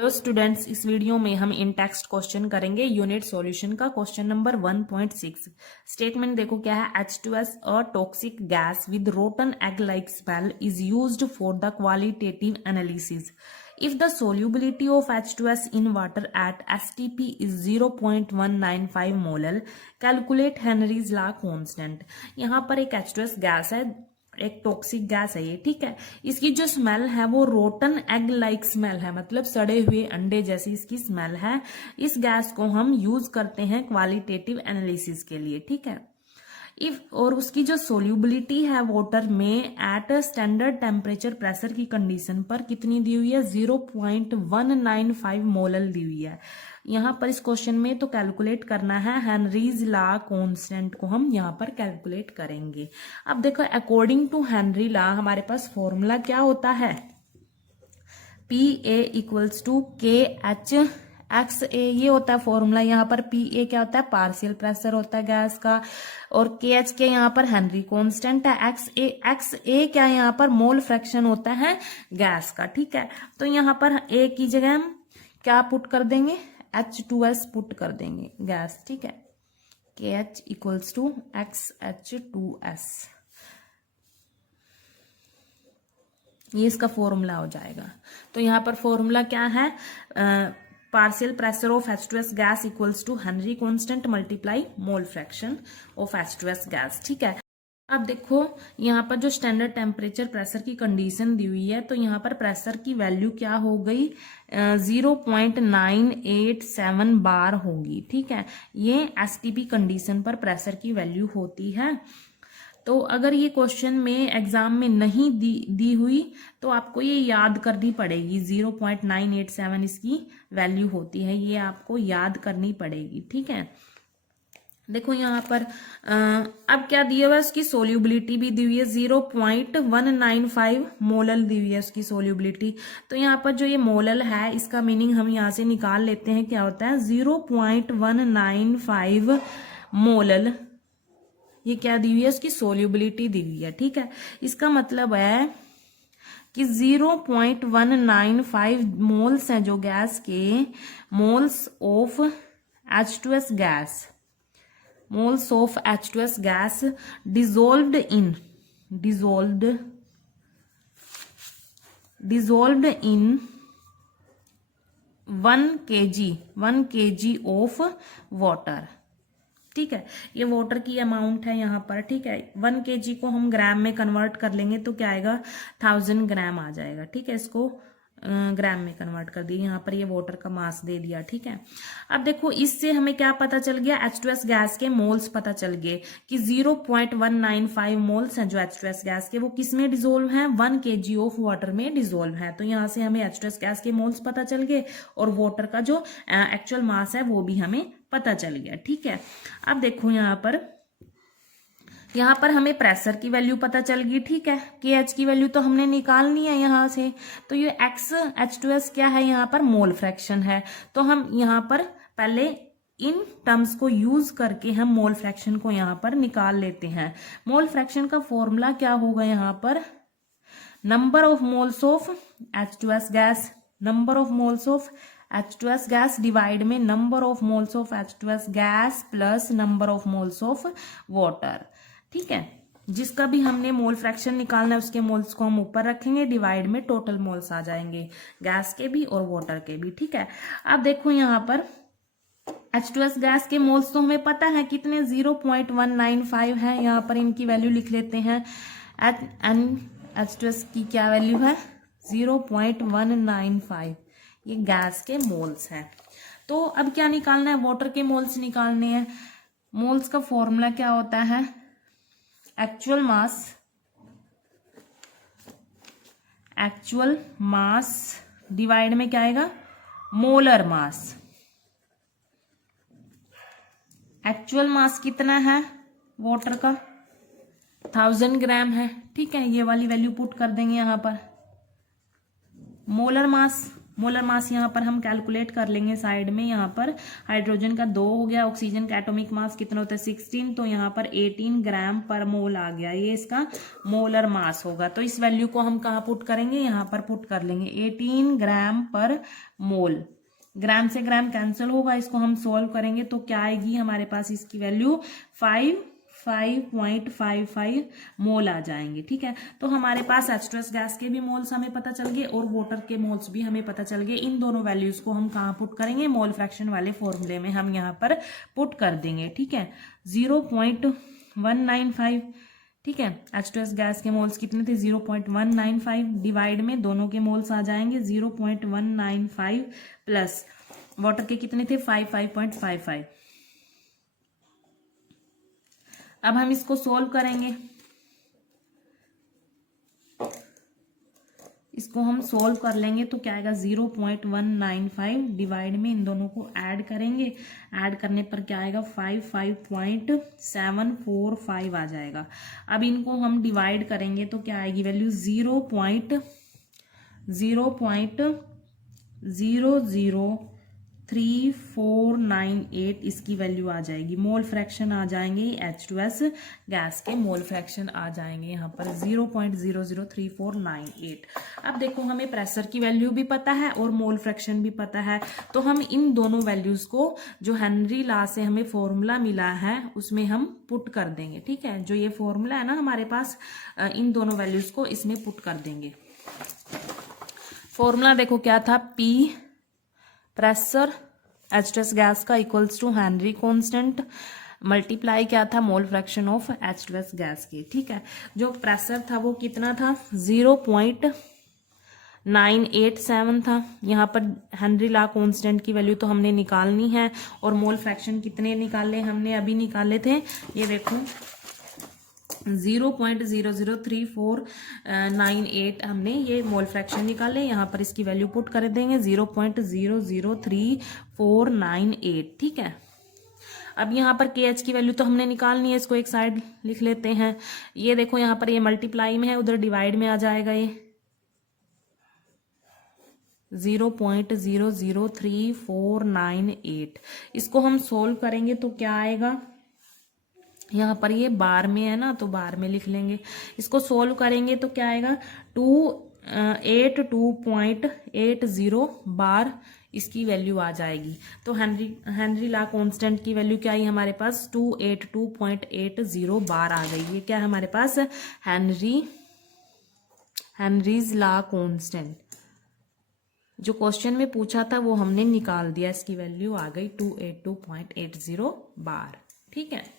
तो स्टूडेंट्स, इस वीडियो में हम इन टेक्स्ट क्वेश्चन करेंगे यूनिट सॉल्यूशन का क्वेश्चन नंबर 1.6। स्टेटमेंट देखो क्या है। H2S a toxic gas with rotten egg like smell is used for the qualitative analysis. If the solubility of H2S in water at STP is 0.195 molar, calculate Henry's law constant. यहाँ पर एक H2S gas है, एक toxic gas है ये, ठीक है। इसकी जो स्मेल है वो रोटन एग लाइक स्मेल है, मतलब सड़े हुए अंडे जैसी इसकी स्मेल है। इस गैस को हम यूज करते हैं क्वालिटेटिव एनालिसिस के लिए, ठीक है। इफ और उसकी जो सोल्यूबिलिटी है वाटर में एट स्टैंडर्ड टेम्परेचर प्रेशर की कंडीशन पर कितनी दी हुई है, 0.195 मोलर दी हुई है। यहाँ पर इस क्वेश्चन में तो कैलकुलेट करना है हेनरीज लॉ कांस्टेंट को हम यहाँ पर कैलकुलेट करेंगे। अब देखो, अकॉर्डिंग टू हेनरी लॉ हमारे पास फॉर्मूला क्या होता है, PA equals to KH XA, ये होता है फॉर्मूला। यहाँ पर PA क्या होता है, पार्शियल प्रेशर होता है गैस का, और KH के यहाँ पर हेनरी कांस्टेंट है। XA क्या यहाँ पर मोल फ्रैक्शन होता है गैस का, ठीक है। तो यहाँ पर A की जगह हम क्या पुट कर देंगे, H2S पुट कर देंगे गैस, ठीक है। KH इक्वल्स टू XH2S, ये इसका फॉर्मूला हो जाएगा। तो यहाँ पर फॉर्मूला क्या है, partial pressure of H2S gas equals to Henry constant multiply mole fraction of H2S gas, ठीक है। अब देखो यहाँ पर जो स्टैंडर्ड टेम्परेचर प्रेशर की कंडीशन दी हुई है, तो यहाँ पर प्रेशर की वैल्यू क्या हो गई, 0.987 बार होगी, ठीक है। ये STP कंडीशन पर प्रेशर की वैल्यू होती है। तो अगर ये क्वेश्चन में एग्जाम में नहीं दी हुई तो आपको ये याद करनी पड़ेगी, 0.987 इसकी वैल्यू होती है, ये आपको याद करनी पड़ेगी, ठीक है। देखो यहाँ पर अब क्या दिया हुआ है, उसकी सोल्यूबिलिटी भी दी हुई है, 0.195 मोलर दी हुई है उसकी सोल्यूबिलिटी। तो यहाँ पर जो ये मोलर है इसका मीनिंग हम यहाँ से निकाल लेते हैं, क्या होता है 0.195 मोलर, ये क्या दी हुई है, उसकी सोल्यूबिलिटी दी हुई है, ठीक है। इसका मतलब है कि 0.195 मोल्स हैं जो गैस के, moles of H2S gas, moles of H2S gas dissolved in 1 kg of water, ठीक है। ये वाटर की अमाउंट है यहाँ पर, ठीक है। 1 kg को हम ग्राम में कन्वर्ट कर लेंगे तो क्या आएगा, 1000 ग्राम आ जाएगा, ठीक है। इसको ग्राम में कन्वर्ट कर दिए, यहाँ पर ये वाटर का मास दे दिया, ठीक है। अब देखो इससे हमें क्या पता चल गया, H2S गैस के मोल्स पता चल गए कि 0.195 मोल्स हैं जो H2S गैस के, वो किस में डिजोल्व हैं, 1 kg ऑफ वाटर में डिजोल्व है। तो यहाँ से हमें H2S गैस के मोल्स पता चल गए और वाटर का जो एक्चुअल मास है वो भी हमें पता चल गया, ठीक है। अब देखो यहाँ पर हमें प्रेशर की वैल्यू पता चल गई, ठीक है। KH की वैल्यू तो हमने निकालनी है यहाँ से, तो ये H2S क्या है, यहाँ पर मोल फ्रैक्शन है। तो हम यहाँ पर पहले इन टर्म्स को यूज करके हम मोल फ्रैक्शन को यहाँ पर निकाल लेते हैं। मोल फ्रैक्शन का फॉर्मूला क्या होगा, यहाँ पर number of moles of H2S gas, number of moles of H2S gas divide में number of moles of H2S gas plus number of moles of water, ठीक है। जिसका भी हमने मोल फ्रैक्शन निकालना है उसके मोल्स को हम ऊपर रखेंगे, डिवाइड में टोटल मोल्स आ जाएंगे गैस के भी और वाटर के भी, ठीक है। अब देखो यहाँ पर H2S गैस के मोल्स तो हमें पता है कितने, 0.195 है। यहाँ पर इनकी वैल्यू लिख लेते हैं, H2S की क्या वैल्यू है, 0.195, ये गैस के मोल्स हैं। तो अब क्या निकालना है, वाटर के मोल्स निकालने हैं। मोल्स का फॉर्मूला क्या होता है, एक्चुअल मास डिवाइड में क्या आएगा, मोलर मास। एक्चुअल मास कितना है वाटर का, 1000 ग्राम है, ठीक है। ये वाली वैल्यू पुट कर देंगे यहाँ पर। मोलर मास मोलर मास यहाँ पर हम कैलकुलेट कर लेंगे साइड में। यहाँ पर हाइड्रोजन का 2 हो गया, ऑक्सीजन का एटॉमिक मास कितना होता है 16, तो यहाँ पर 18 ग्राम पर मोल आ गया, ये इसका मोलर मास होगा। तो इस वैल्यू को हम कहाँ पुट करेंगे, यहाँ पर पुट कर लेंगे 18 ग्राम पर मोल। ग्राम से ग्राम कैंसिल होगा, इसको हम सोल्व करेंगे तो क्या आएगी हमारे पास, इसकी वैल्यू 5.55 मोल आ जाएंगे। ठीक है, तो हमारे पास H2S गैस के भी मोल्स हमें पता चल गए और वाटर के मोल्स भी हमें पता चल गए। इन दोनों वैल्यूज को हम कहाँ पुट करेंगे, मोल फ्रैक्शन वाले फॉर्मूले में हम यहाँ पर पुट कर देंगे। ठीक है, 0.195। ठीक है, H2S गैस के मोल्स कितने थे 0.195, डिवाइड में दोनों के मोल्स आ जाएंगे 0.195 प्लस वाटर के कितने थे 5.55। अब हम इसको सोल्व करेंगे, इसको हम सोल्व कर लेंगे तो क्या आएगा 0.195 डिवाइड में इन दोनों को ऐड करेंगे, ऐड करने पर क्या आएगा 5.745 आ जाएगा। अब इनको हम डिवाइड करेंगे तो क्या आएगी वैल्यू 0.00348 इसकी वैल्यू आ जाएगी। मोल फ्रैक्शन आ जाएंगे H2S गैस के, मोल फ्रैक्शन आ जाएंगे यहाँ पर 0.00348। अब देखो हमें प्रेशर की वैल्यू भी पता है और मोल फ्रैक्शन भी पता है, तो हम इन दोनों वैल्यूज को जो हेनरी लॉ से हमें फॉर्मूला मिला है उसमें हम पुट कर देंगे। ठीक है, जो ये फॉर्मूला है ना हमारे पास, इन दोनों वैल्यूज को इसमें पुट कर देंगे। फॉर्मूला देखो क्या था, P प्रेशर H2S गैस का equals to Henry constant multiply क्या था मोल फ्रैक्शन ऑफ H2S गैस की। ठीक है, जो प्रेशर था वो कितना था 0.987 था। यहाँ पर हेनरी लॉ कांस्टेंट की वैल्यू तो हमने निकालनी है और मोल फ्रैक्शन कितने निकाले हमने अभी निकाले थे, ये देखो 0.00348 हमने ये मोल फ्रैक्शन निकाले। यहाँ पर इसकी वैल्यू पुट कर देंगे 0.00348। ठीक है, अब यहाँ पर KH की वैल्यू तो हमने निकालनी है, इसको एक साइड लिख लेते हैं। ये देखो यहाँ पर ये मल्टीप्लाई में है, उधर डिवाइड में आ जाएगा ये 0.00348। इसको हम सोल्व करेंगे तो क्या आएगा, यहाँ पर ये बार में है ना तो बार में लिख लेंगे। इसको सोल्व करेंगे तो क्या आएगा 282.80 बार इसकी वैल्यू आ जाएगी। तो हेनरी लॉ कांस्टेंट की वैल्यू क्या आई हमारे पास 282.80 बार आ गई। ये क्या है हमारे पास हेनरीज लॉ कांस्टेंट, जो क्वेश्चन में पूछा था वो हमने निकाल दिया, इसकी वैल्यू आ गई 282.80 बार। ठीक है।